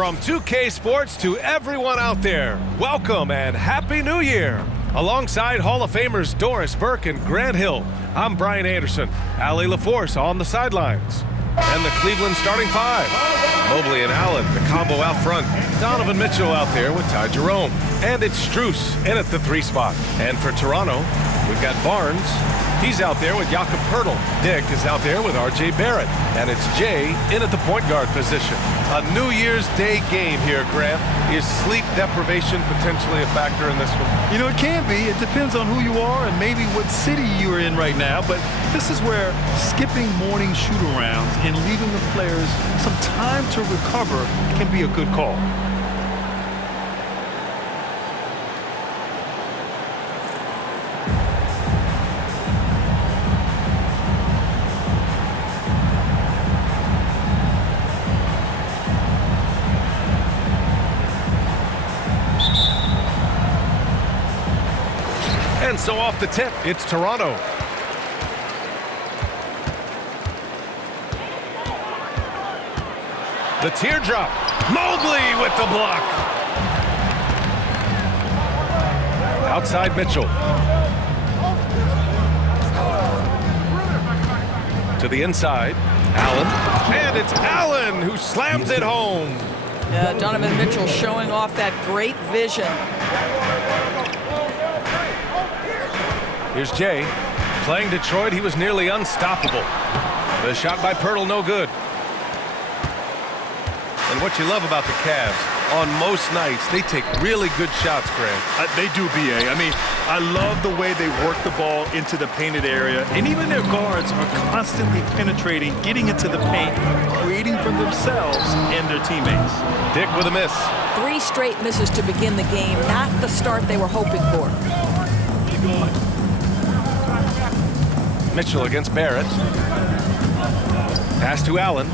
From 2K Sports to everyone out there, welcome and Happy New Year. Alongside Hall of Famers Doris Burke and Grant Hill, I'm Brian Anderson, Allie LaForce on the sidelines. And the Cleveland starting five. Mobley and Allen, the combo out front. Donovan Mitchell out there with Ty Jerome. And it's Strus in at the 3 spot. And for Toronto, we've got Barnes. He's out there with Jakob Poeltl. Dick is out there with R.J. Barrett. And it's Jay in at the point guard position. A New Year's Day game here, Grant. Is sleep deprivation potentially a factor in this one? You know, it can be. It depends on who you are and maybe what city you're in right now. But this is where skipping morning shoot-arounds and leaving the players some time to recover can be a good call. And so off the tip, it's Toronto. The teardrop. Mobley with the block. Outside Mitchell. To the inside. Allen. And it's Allen who slams it home. Yeah, Donovan Mitchell showing off that great vision. Here's Jay. Playing Detroit, he was nearly unstoppable. The shot by Poeltl, no good. And what you love about the Cavs, on most nights, they take really good shots, Grant. They do, B.A. I mean, I love the way they work the ball into the painted area. And even their guards are constantly penetrating, getting into the paint, creating for themselves and their teammates. Dick with a miss. 3 straight misses to begin the game, not the start they were hoping for. Mitchell against Barrett. Pass to Allen.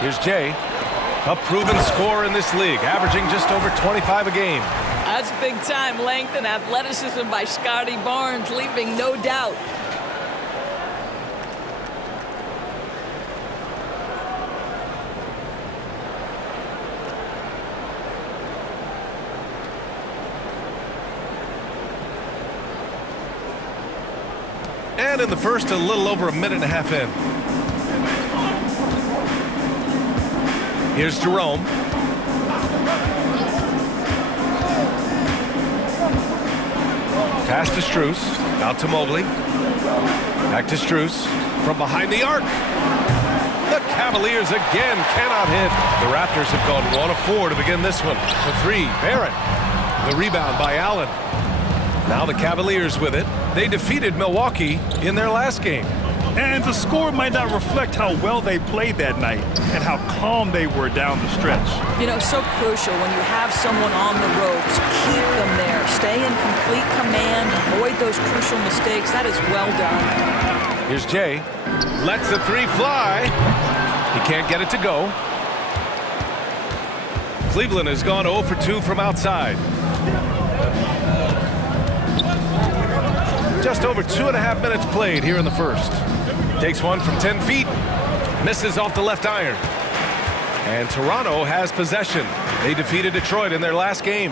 Here's Jay. A proven scorer in this league, averaging just over 25 a game. That's big-time length and athleticism by Scotty Barnes, leaving no doubt. And in the first, a little over a minute and a half in. Here's Jerome. Pass to Strus. Out to Mobley. Back to Strus. From behind the arc. The Cavaliers again cannot hit. The Raptors have gone 1 of 4 to begin this one. For 3, Barrett. The rebound by Allen. Now the Cavaliers with it. They defeated Milwaukee in their last game. And the score might not reflect how well they played that night and how calm they were down the stretch. You know, so crucial when you have someone on the ropes. Keep them there. Stay in complete command. Avoid those crucial mistakes. That is well done. Here's Jay. Lets the 3 fly. He can't get it to go. Cleveland has gone 0 for 2 from outside. Just over 2.5 minutes played here in the first. Takes one from 10 feet. Misses off the left iron. And Toronto has possession. They defeated Detroit in their last game.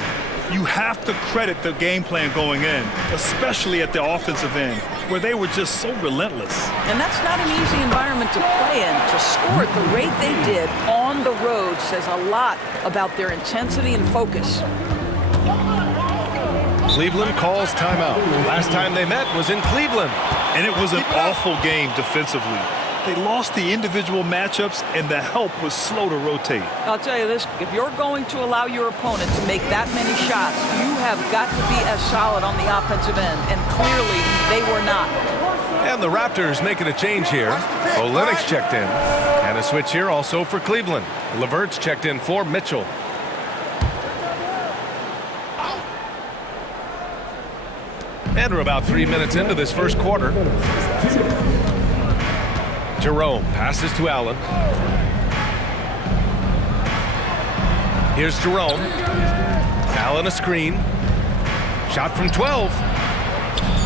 You have to credit the game plan going in, especially at the offensive end, where they were just so relentless. And that's not an easy environment to play in. To score at the rate they did on the road says a lot about their intensity and focus. Cleveland calls timeout. Last time they met was in Cleveland. And it was an awful game defensively. They lost the individual matchups, and the help was slow to rotate. I'll tell you this, if you're going to allow your opponent to make that many shots, you have got to be as solid on the offensive end, and clearly they were not. And the Raptors making a change here. Olynyk's checked in. And a switch here also for Cleveland. LeVert's checked in for Mitchell. And we're about 3 minutes into this first quarter. Jerome passes to Allen. Here's Jerome. Allen a screen. Shot from 12.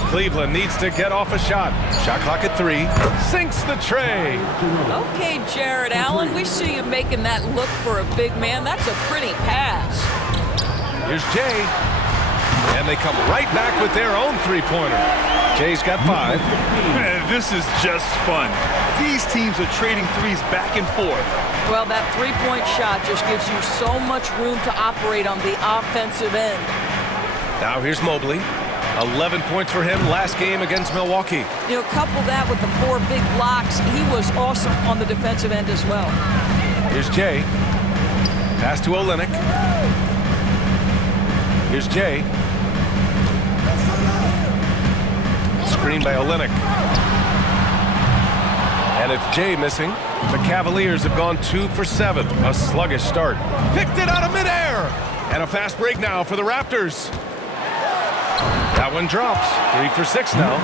Cleveland needs to get off a shot. Shot clock at 3. Sinks the tray. Okay, Jared Allen, we see you making that look for a big man. That's a pretty pass. Here's Jay. And they come right back with their own three-pointer. Jay's got 5. Man, this is just fun. These teams are trading threes back and forth. Well, that three-point shot just gives you so much room to operate on the offensive end. Now here's Mobley. 11 points for him last game against Milwaukee. You know, couple that with the 4 big blocks, he was awesome on the defensive end as well. Here's Jay. Pass to Olynyk. Here's Jay. Screen by Olynyk. And it's Jay missing. The Cavaliers have gone 2 for 7. A sluggish start. Picked it out of midair. And a fast break now for the Raptors. That one drops. 3 for 6 now.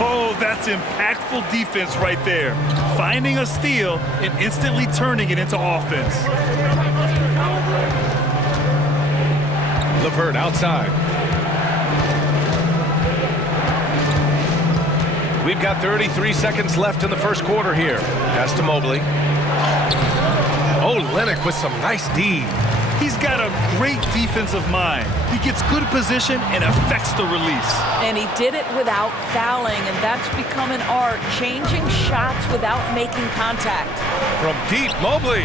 Oh, that's impactful defense right there. Finding a steal and instantly turning it into offense. LeVert outside. We've got 33 seconds left in the first quarter here. Pass to Mobley. Oh, Olynyk with some nice D. He's got a great defensive mind. He gets good position and affects the release. And he did it without fouling, and that's become an art, changing shots without making contact. From deep, Mobley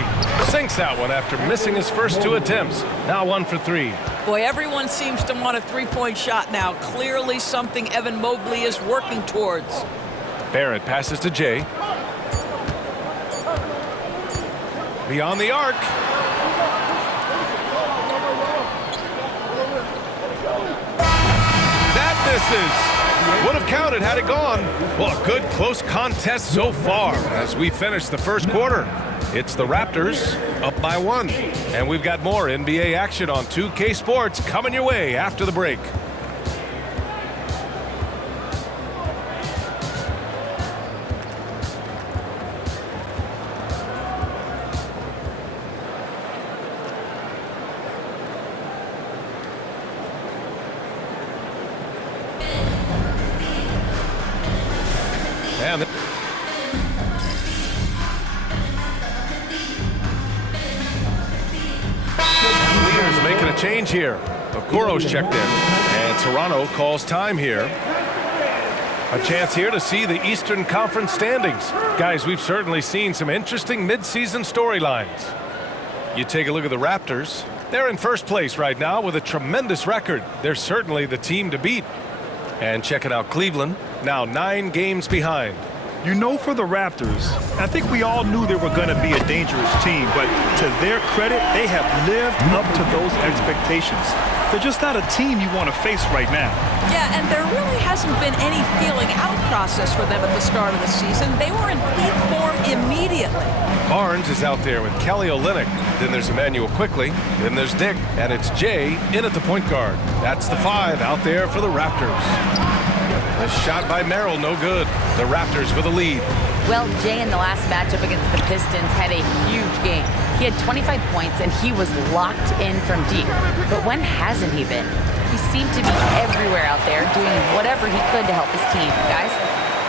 sinks that one after missing his first 2 attempts. Now 1 for 3. Boy, everyone seems to want a three-point shot now. Clearly something Evan Mobley is working towards. Barrett passes to Jay. Beyond the arc. That misses. Would have counted had it gone. Well, a good close contest so far as we finish the first quarter. It's the Raptors up by 1. And we've got more NBA action on 2K Sports coming your way after the break. And Leaders making a change here. Okoro's checked in, and Toronto calls time here. A chance here to see the Eastern Conference standings. Guys, we've certainly seen some interesting midseason storylines. You take a look at the Raptors. They're in first place right now with a tremendous record. They're certainly the team to beat. And checking out Cleveland, now 9 games behind. You know, for the Raptors, I think we all knew they were going to be a dangerous team, but to their credit, they have lived up to those expectations. They're just not a team you want to face right now. Yeah, and there really hasn't been any feeling out process for them at the start of the season. They were in peak form immediately. Barnes is out there with Kelly Olynyk. Then there's Emmanuel Quickly. Then there's Dick. And it's Jay in at the point guard. That's the 5 out there for the Raptors. A shot by Merrill, no good. The Raptors with a lead. Well, Jay in the last matchup against the Pistons had a huge game. He had 25 points and he was locked in from deep. But when hasn't he been? He seemed to be everywhere out there doing whatever he could to help his team. Guys?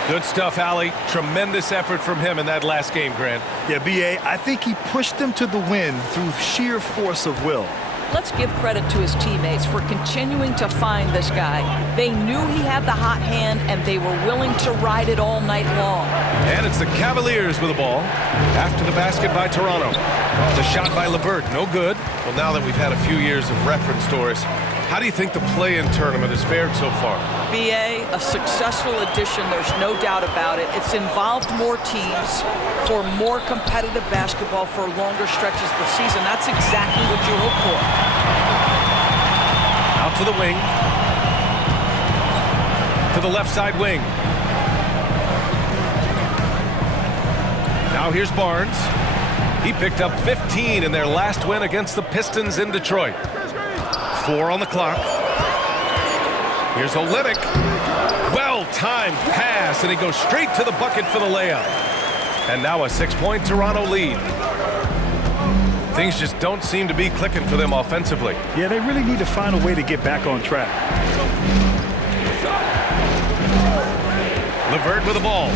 Good stuff, Allie. Tremendous effort from him in that last game, Grant. Yeah, B.A., I think he pushed them to the win through sheer force of will. Let's give credit to his teammates for continuing to find this guy. They knew he had the hot hand, and they were willing to ride it all night long. And it's the Cavaliers with the ball. After the basket by Toronto. The shot by LeVert, no good. Well, now that we've had a few years of reference, Doris, how do you think the play-in tournament has fared so far? BA, a successful addition, there's no doubt about it. It's involved more teams for more competitive basketball for longer stretches of the season. That's exactly what you hope for. Out to the wing. To the left side wing. Now here's Barnes. He picked up 15 in their last win against the Pistons in Detroit. 4 on the clock. Here's Olynyk. Well-timed pass, and he goes straight to the bucket for the layup. And now a 6-point Toronto lead. Things just don't seem to be clicking for them offensively. Yeah, they really need to find a way to get back on track. LeVert with the ball.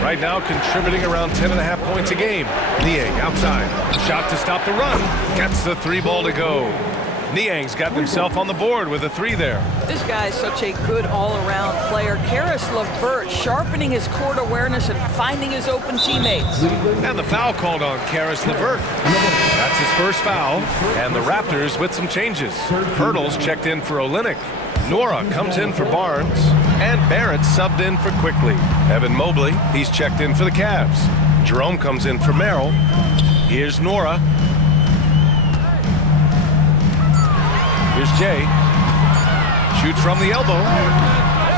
Right now contributing around 10.5 points a game. Niang outside. Shot to stop the run. Gets the 3 ball to go. Niang's got himself on the board with a 3 there. This guy is such a good all-around player. Caris LeVert sharpening his court awareness and finding his open teammates. And the foul called on Caris LeVert. That's his first foul. And the Raptors with some changes. Hurdles checked in for Olynyk. Nora comes in for Barnes. And Barrett subbed in for Quickly. Evan Mobley, he's checked in for the Cavs. Jerome comes in for Merrill. Here's Nora. Here's Jay. Shoots from the elbow.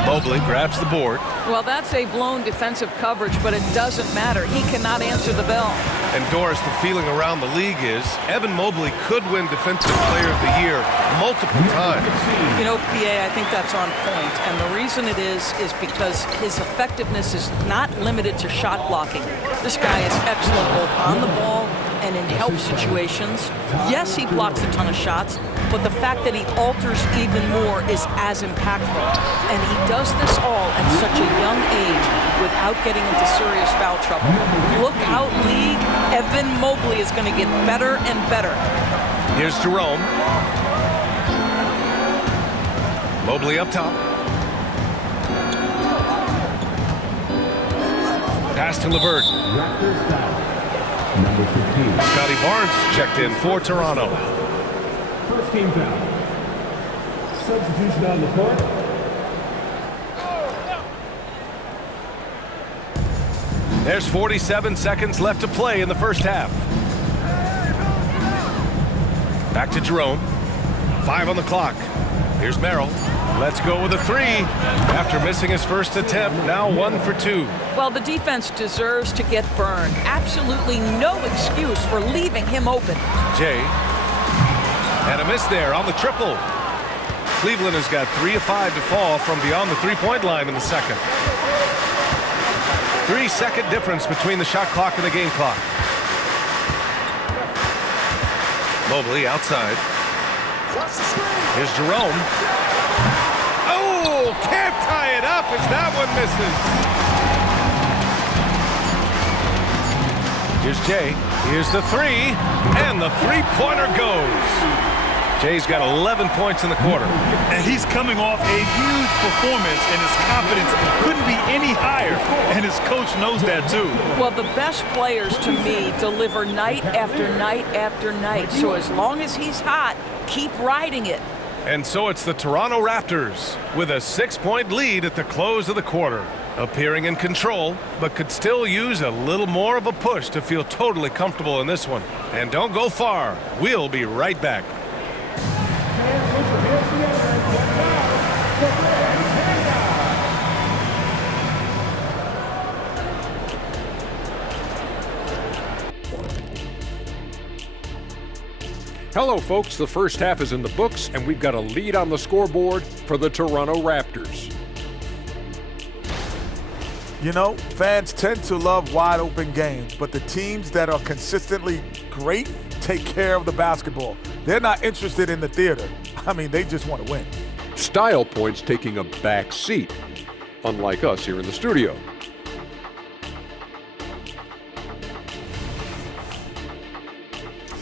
Mobley grabs the board. Well, that's a blown defensive coverage, but it doesn't matter. He cannot answer the bell. And Doris, the feeling around the league is Evan Mobley could win Defensive Player of the Year multiple times. You know, PA, I think that's on point. And the reason it is because his effectiveness is not limited to shot blocking. This guy is excellent both on the ball and in help situations. Yes, he blocks a ton of shots, but the fact that he alters even more is as impactful. And he does this all at such a young age without getting into serious foul trouble. Look out, league. Evan Mobley is going to get better and better. Here's Jerome. Mobley up top. Pass to LeVert. Number 15. Scotty Barnes checked in for Toronto. First team foul. Substitution on the court. There's 47 seconds left to play in the first half. Back to Jerome. 5 on the clock. Here's Merrill. Let's go with a 3. After missing his first attempt, now 1 for 2. Well, the defense deserves to get burned. Absolutely no excuse for leaving him open. Jay. And a miss there on the triple. Cleveland has got 3 of 5 to fall from beyond the 3-point line in the second. 3-second difference between the shot clock and the game clock. Mobley outside. Here's Jerome. Oh, can't tie it up as that one misses. Here's Jay. Here's the 3. And the 3-pointer goes. Jay's got 11 points in the quarter. And he's coming off a huge performance, and his confidence couldn't be any higher. And his coach knows that, too. Well, the best players, to me, deliver night after night after night. So as long as he's hot, keep riding it. And so it's the Toronto Raptors with a 6-point lead at the close of the quarter. Appearing in control, but could still use a little more of a push to feel totally comfortable in this one. And don't go far. We'll be right back. Hello, folks. The first half is in the books, and we've got a lead on the scoreboard for the Toronto Raptors. You know, fans tend to love wide-open games, but the teams that are consistently great take care of the basketball. They're not interested in the theater. I mean, they just want to win. Style points taking a back seat, unlike us here in the studio.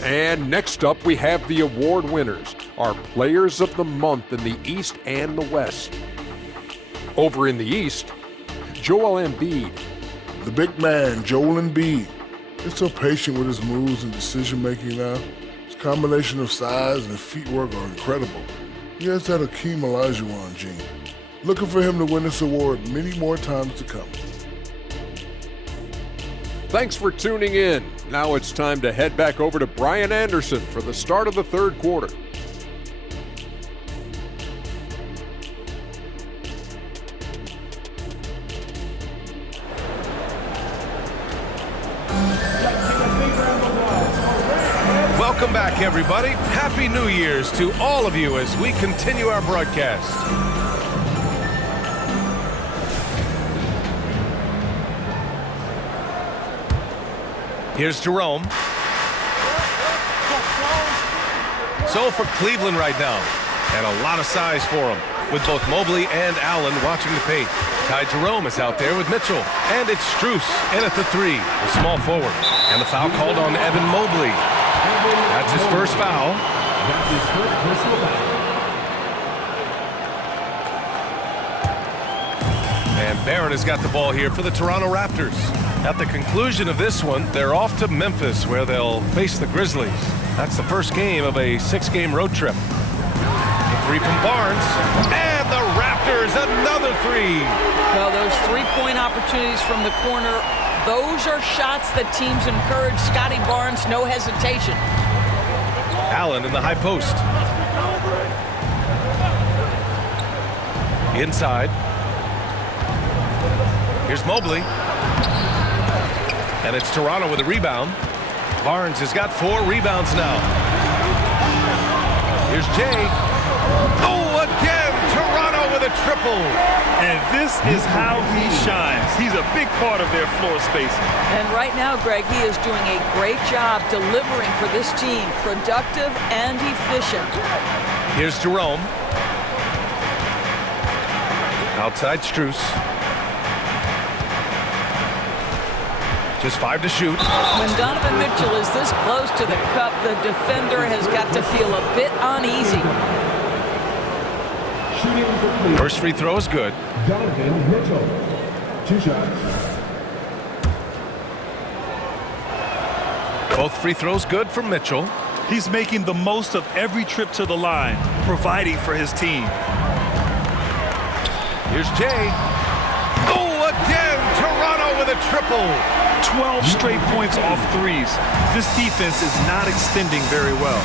And next up, we have the award winners, our Players of the Month in the East and the West. Over in the East, Joel Embiid. The big man, Joel Embiid. He's so patient with his moves and decision-making now. His combination of size and feet work are incredible. He has that Hakeem Olajuwon gene. Looking for him to win this award many more times to come. Thanks for tuning in. Now it's time to head back over to Brian Anderson for the start of the third quarter. Welcome back, everybody. Happy New Year's to all of you as we continue our broadcast. Here's Jerome. So for Cleveland right now, and a lot of size for him. with both Mobley and Allen watching the paint. Ty Jerome is out there with Mitchell. And it's Strus in at the 3, the small forward. And the foul called on Evan Mobley. That's his first foul. That's his first personal foul. And Barron has got the ball here for the Toronto Raptors. At the conclusion of this one, they're off to Memphis, where they'll face the Grizzlies. That's the first game of a 6-game road trip. The 3 from Barnes, and the Raptors, another 3. Well, those 3-point opportunities from the corner, those are shots that teams encourage. Scotty Barnes, no hesitation. Allen in the high post. Inside. Here's Mobley. And it's Toronto with a rebound. Barnes has got 4 rebounds now. Here's Jay. Oh, again, Toronto with a triple. And this is how he shines. He's a big part of their floor spacing. And right now, Greg, he is doing a great job delivering for this team. Productive and efficient. Here's Jerome. Outside Strus. Just 5 to shoot. When Donovan Mitchell is this close to the cup, the defender has got to feel a bit uneasy. First free throw is good. Donovan Mitchell. 2 shots. Both free throws good for Mitchell. He's making the most of every trip to the line, providing for his team. Here's Jay. Oh, again, Toronto with a triple. 12 straight points off threes. This defense is not extending very well.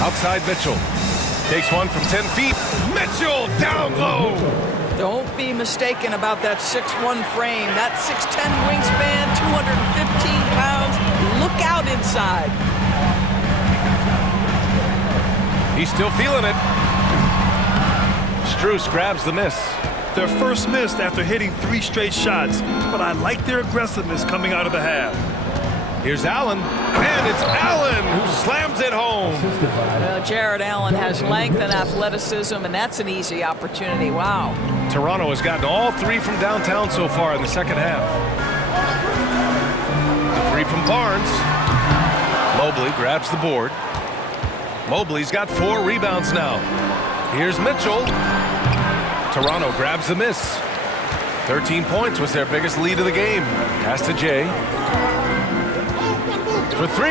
Outside Mitchell. Takes one from 10 feet. Mitchell down low. Don't be mistaken about that 6'1" frame. That 6'10" wingspan, 215 pounds. Look out inside. He's still feeling it. Strus grabs the miss. Their first miss after hitting 3 straight shots, but I like their aggressiveness coming out of the half. Here's Allen, and it's Allen who slams it home. Well, Jared Allen has length and athleticism, and that's an easy opportunity. Wow. Toronto has gotten all 3 from downtown so far in the second half. The 3 from Barnes. Mobley grabs the board. Mobley's got 4 rebounds now. Here's Mitchell. Toronto grabs the miss. 13 points was their biggest lead of the game. Pass to Jay. For 3.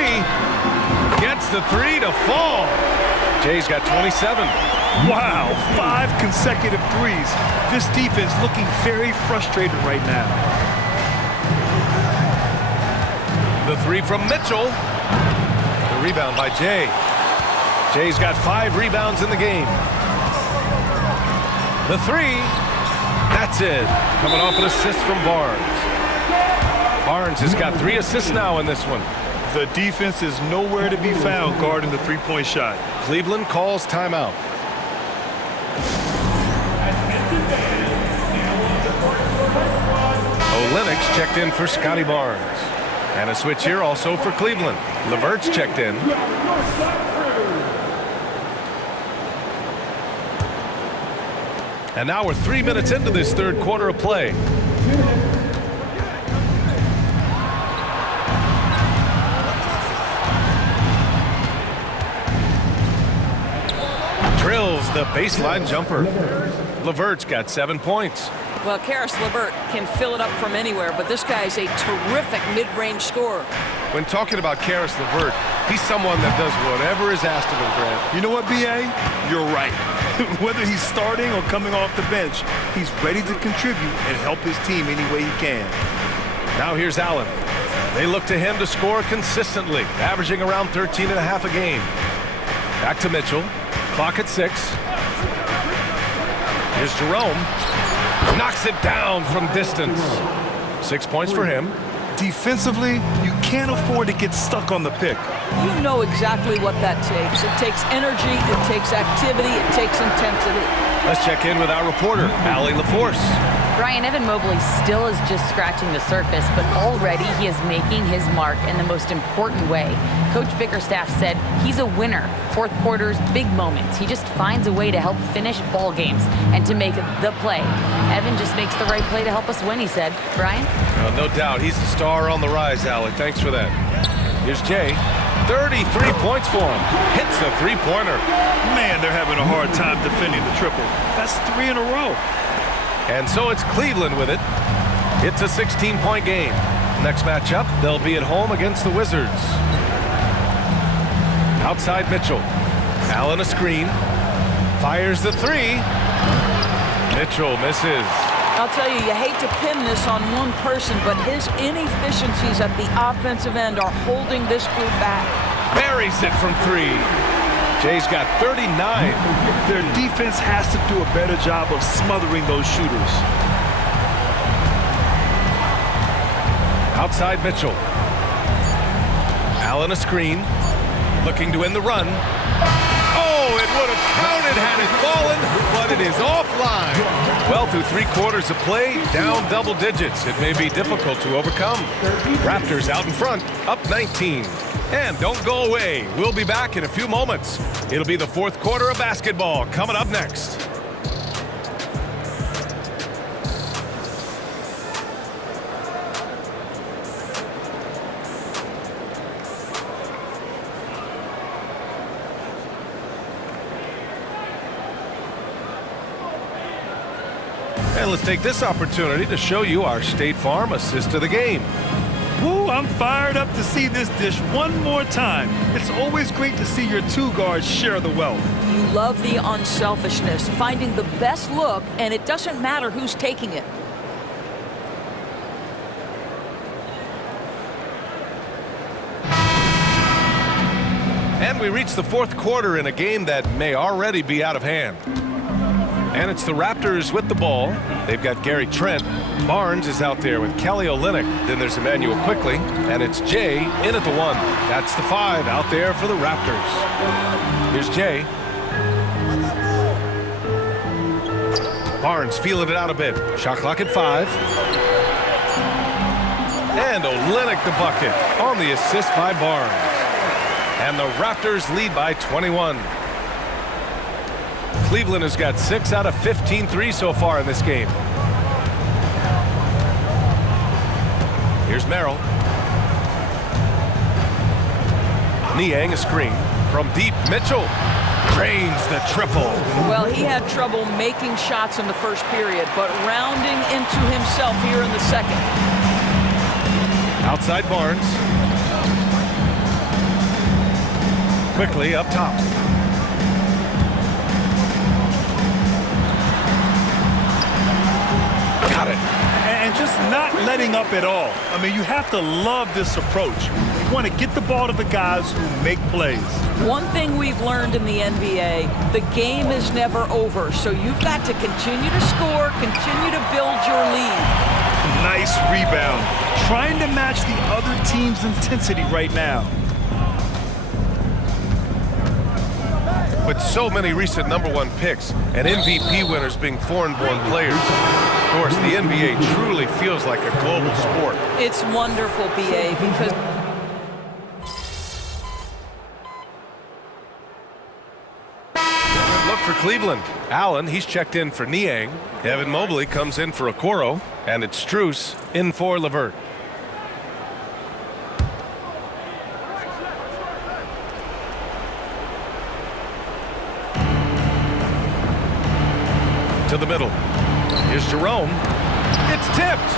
Gets the 3 to fall. Jay's got 27. Wow, 5 consecutive threes. This defense looking very frustrated right now. The 3 from Mitchell. The rebound by Jay. Jay's got 5 rebounds in the game. The 3, that's it. Coming off an assist from Barnes. Barnes has got 3 assists now in this one. The defense is nowhere to be found guarding the 3-point shot. Cleveland calls timeout. Olenek's checked in for Scotty Barnes. And a switch here also for Cleveland. LeVert's checked in. And now we're 3 minutes into this third quarter of play. Drills the baseline jumper. LeVert's got 7 points. Well, Karis LeVert can fill it up from anywhere, but this guy is a terrific mid-range scorer. When talking about Karis LeVert, he's someone that does whatever is asked of him, Grant. You know what, B.A.? You're right. Whether he's starting or coming off the bench, he's ready to contribute and help his team any way he can. Now here's Allen. They look to him to score consistently, averaging around 13 and a half a game. Back to Mitchell. Clock at 6. Here's Jerome. Knocks it down from distance. 6 points for him. Defensively, you can't afford to get stuck on the pick. You know exactly what that takes. It takes energy, it takes activity, it takes intensity. Let's check in with our reporter, Allie LaForce. Brian, Evan Mobley still is just scratching the surface, but already he is making his mark in the most important way. Coach Bickerstaff said he's a winner. Fourth quarters, big moments. He just finds a way to help finish ball games and to make the play. Evan just makes the right play to help us win, he said. Brian? No doubt. He's the star on the rise, Allie. Thanks for that. Here's Jay. 33 points for him. Hits a three-pointer. Man, they're having a hard time defending the triple. That's 3 in a row. And so it's Cleveland with it. It's a 16-point game. Next matchup, they'll be at home against the Wizards. Outside Mitchell. Allen a screen. Fires the three. Mitchell misses. I'll tell you, you hate to pin this on one person, but his inefficiencies at the offensive end are holding this group back. Buries it from three. Jay's got 39. Their defense has to do a better job of smothering those shooters. Outside Mitchell. Allen a screen. Looking to end the run. Oh, it would have counted had it fallen, but it is offline. Well, through 3 quarters of play, down double digits. It may be difficult to overcome. Raptors out in front, up 19. And don't go away. We'll be back in a few moments. It'll be the fourth quarter of basketball coming up next. And let's take this opportunity to show you our State Farm assist of the game. Ooh, I'm fired up to see this dish one more time. It's always great to see your 2 guards share the wealth. You love the unselfishness, finding the best look, and it doesn't matter who's taking it. And we reach the fourth quarter in a game that may already be out of hand. And it's the Raptors with the ball. They've got Gary Trent. Barnes is out there with Kelly Olynyk. Then there's Emmanuel Quickly. And it's Jay in at the 1. That's the 5 out there for the Raptors. Here's Jay. Barnes feeling it out a bit. Shot clock at 5. And Olynyk the bucket on the assist by Barnes. And the Raptors lead by 21. Cleveland has got 6 out of 15 threes so far in this game. Here's Merrill. Niang a screen. From deep, Mitchell drains the triple. Well, he had trouble making shots in the first period, but rounding into himself here in the second. Outside Barnes. Quickly up top. Got it. And just not letting up at all. I mean, you have to love this approach. You want to get the ball to the guys who make plays. One thing we've learned in the NBA, the game is never over, so you've got to continue to score, continue to build your lead. Nice rebound. Trying to match the other team's intensity right now. With so many recent #1 picks and MVP winners being foreign-born players, of course, the NBA truly feels like a global sport. It's wonderful, BA, because look for Cleveland. Allen, he's checked in for Niang. Evan Mobley comes in for Okoro, and it's Strus in for Levert. To the middle. Here's Jerome. It's tipped.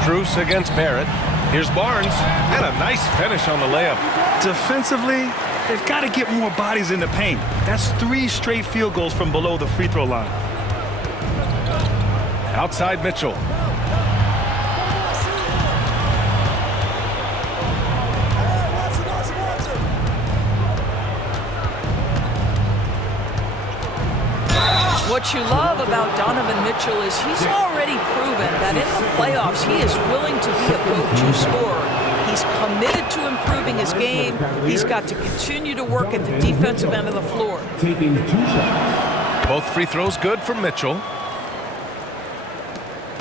Strus against Barrett. Here's Barnes. And a nice finish on the layup. Defensively, they've got to get more bodies in the paint. That's 3 straight field goals from below the free throw line. Outside Mitchell. what you love about Donovan Mitchell is he's already proven that in the playoffs he is willing to be a go-to scorer. He's committed to improving his game. He's got to continue to work at the defensive end of the floor. Taking 2 shots. Both free throws good for Mitchell.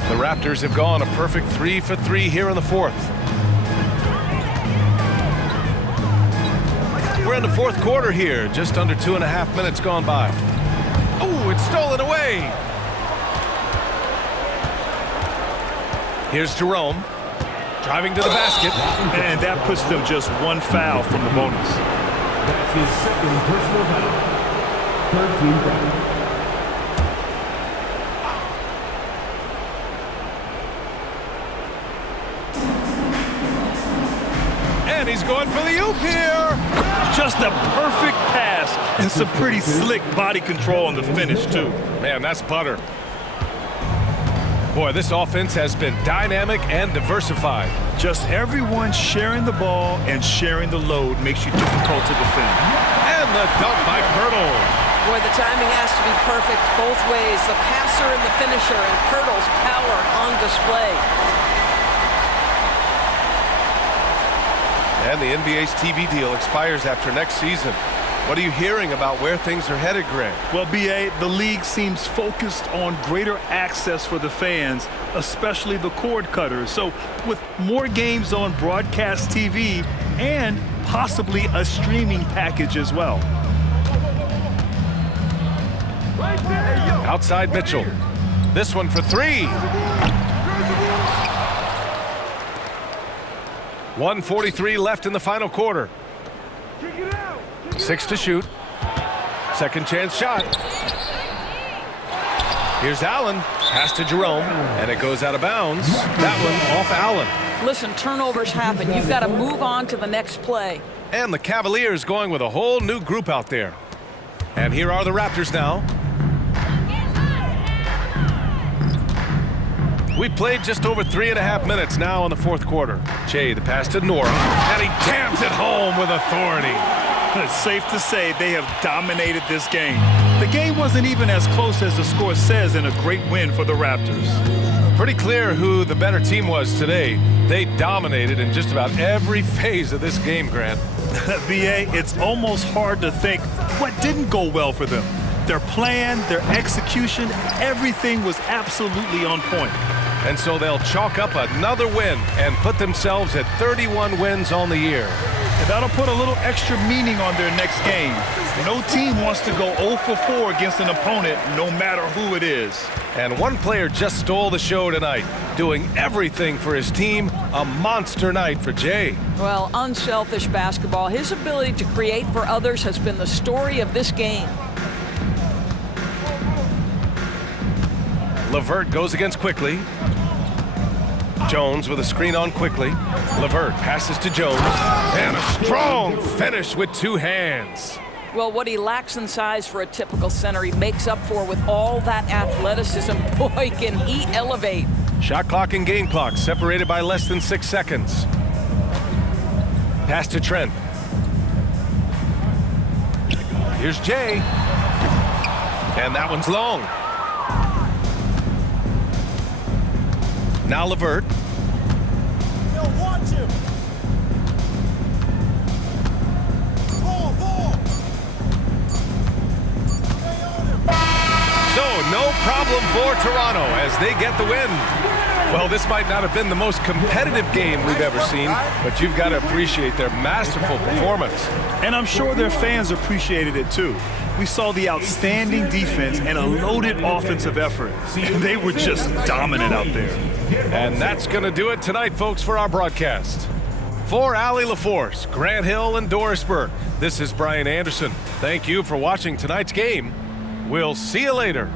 The Raptors have gone a perfect 3 for 3 here in the fourth. We're in the fourth quarter here, just under 2.5 minutes gone by. Oh, it's stolen away. Here's Jerome, driving to the basket. And that puts them just one foul from the bonus. That's his second personal foul. 13 foul. And he's going for the oop here. Just a perfect pass and some pretty slick body control on the finish, too. Man, that's butter. Boy, this offense has been dynamic and diversified. Just everyone sharing the ball and sharing the load makes you difficult to defend. And the dunk by Pirtle. Boy, the timing has to be perfect both ways. The passer and the finisher, and Pirtle's power on display. And the NBA's TV deal expires after next season. What are you hearing about where things are headed, Greg? Well, B.A., the league seems focused on greater access for the fans, especially the cord cutters. So with more games on broadcast TV and possibly a streaming package as well. Outside Mitchell. This one for three. 1:43 left in the final quarter. 6 to shoot. Second chance shot. Here's Allen. Pass to Jerome. And it goes out of bounds. That one off Allen. Listen, turnovers happen. You've got to move on to the next play. And the Cavaliers going with a whole new group out there. And here are the Raptors now. We played just over 3.5 minutes now in the fourth quarter. Jay, the pass to Nora. And he jams it home with authority. It's safe to say they have dominated this game. The game wasn't even as close as the score says in a great win for the Raptors. Pretty clear who the better team was today. They dominated in just about every phase of this game, Grant. B.A., it's almost hard to think what didn't go well for them. Their plan, their execution, everything was absolutely on point. And so they'll chalk up another win and put themselves at 31 wins on the year. And that'll put a little extra meaning on their next game. No team wants to go 0 for 4 against an opponent, no matter who it is. And one player just stole the show tonight, doing everything for his team. A monster night for Jay. Well, unselfish basketball. His ability to create for others has been the story of this game. LeVert goes against Quickly. Jones with a screen on Quickly. LeVert passes to Jones. And a strong finish with two hands. Well, what he lacks in size for a typical center, he makes up for with all that athleticism. Boy, can he elevate. Shot clock and game clock separated by less than 6 seconds. Pass to Trent. Here's Jay. And that one's long. Now LeVert. So no problem for Toronto as they get the win. Well, this might not have been the most competitive game we've ever seen, but you've got to appreciate their masterful performance. And I'm sure their fans appreciated it too. We saw the outstanding defense and a loaded offensive effort. They were just dominant out there. And that's going to do it tonight, folks, for our broadcast. For Allie LaForce, Grant Hill, and Doris Burke, this is Brian Anderson. Thank you for watching tonight's game. We'll see you later.